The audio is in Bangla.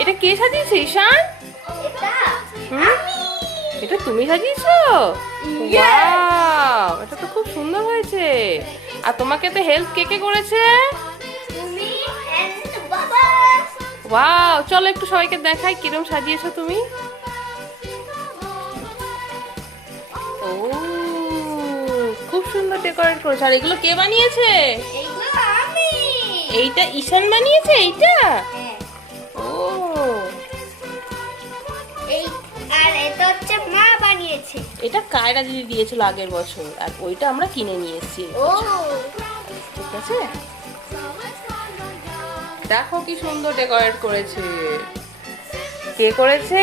এটা কে সাজিয়েছে ঈশান? এটা তুমি সাজিয়েছো? ওয়াও, এটা তো খুব সুন্দর হয়েছে। আর তোমাকে তো হেল্প কে কে করেছে? ওয়াও, চলো একটু সবাইকে দেখাই কিরম সাজিয়েছো তুমি। ও, খুব সুন্দর ডেকোরেট করেছে। আর এগুলো কে বানিয়েছে? এইটা ঈশান বানিয়েছে এইটা? ও, আর এটা হচ্ছে মা বানিয়েছে। এটা কায়রা দিদি দিয়েছিল আগের বছর, আর ওইটা আমরা কিনে নিয়ে এসেছি। ঠিক আছে, দেখো কি সুন্দর ডেকোরেট করেছে। কে করেছে?